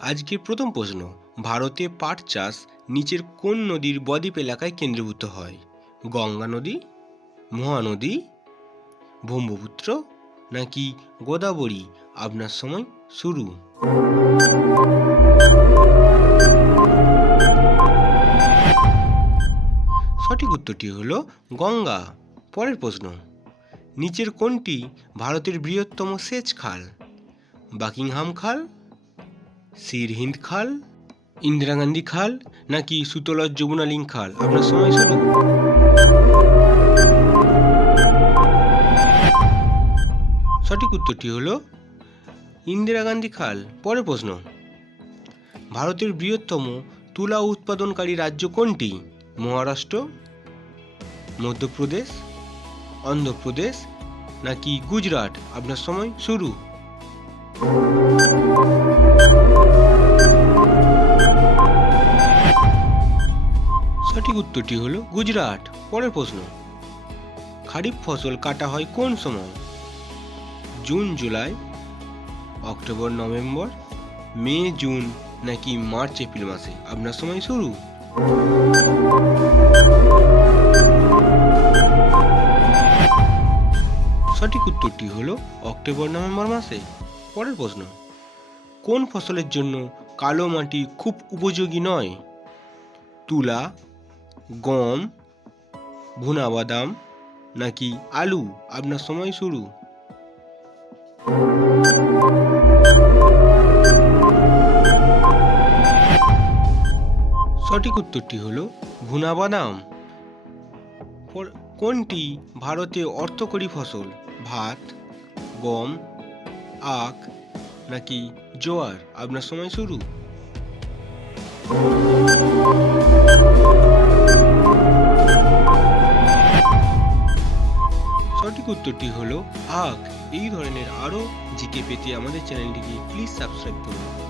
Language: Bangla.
আজকের প্রথম প্রশ্ন, ভারতে পাট চাষ নিচের কোন নদীর বদ্বীপ এলাকায় কেন্দ্রীভূত হয়? গঙ্গা নদী, মহানদী, ব্রহ্মপুত্র নাকি গোদাবরী? আপনার সময় শুরু। সঠিক উত্তরটি হলো গঙ্গা। পরের প্রশ্ন, নিচের কোনটি ভারতের বৃহত্তম সেচ খাল? বাকিংহাম খাল, সিরহিন্দ খাল, ইন্দিরা গান্ধী খাল নাকি সুতলজ যমুনা লিঙ্ক খাল? আপনার সময় শুরু। সঠিক উত্তরটি হলো ইন্দিরা গান্ধী খাল। পরের প্রশ্ন, ভারতের বৃহত্তম তুলা উৎপাদনকারী রাজ্য কোনটি? মহারাষ্ট্র, মধ্যপ্রদেশ, অন্ধ্রপ্রদেশ নাকি গুজরাট? আপনার সময় শুরু। সঠিক উত্তরটি হলো গুজরাট। পরের প্রশ্ন, খারিফ ফসল কাটা হয় কোন সময়? June July, October November, May June নাকি মার্চ এপ্রিল মাসে? আপনার সময় শুরু। সঠিক উত্তরটি হলো অক্টোবর নভেম্বর মাসে। পরের প্রশ্ন, কোন ফসলের জন্য কালো মাটি খুব উপযোগী নয়? তুলা, গম, ভুনা বাদাম নাকি আলু? আপনার সময় শুরু। সঠিক উত্তরটি হলো ভুনা বাদাম। কোনটি ভারতে অর্থকরী ফসল? ভাত, গম, আখ নাকি জোয়ার? আপনার সময় শুরু। সঠিক উত্তরটি হলো আখ। এই ধরনের আরও জিকে পেতে আমাদের চ্যানেলটিকে প্লিজ সাবস্ক্রাইব করুন।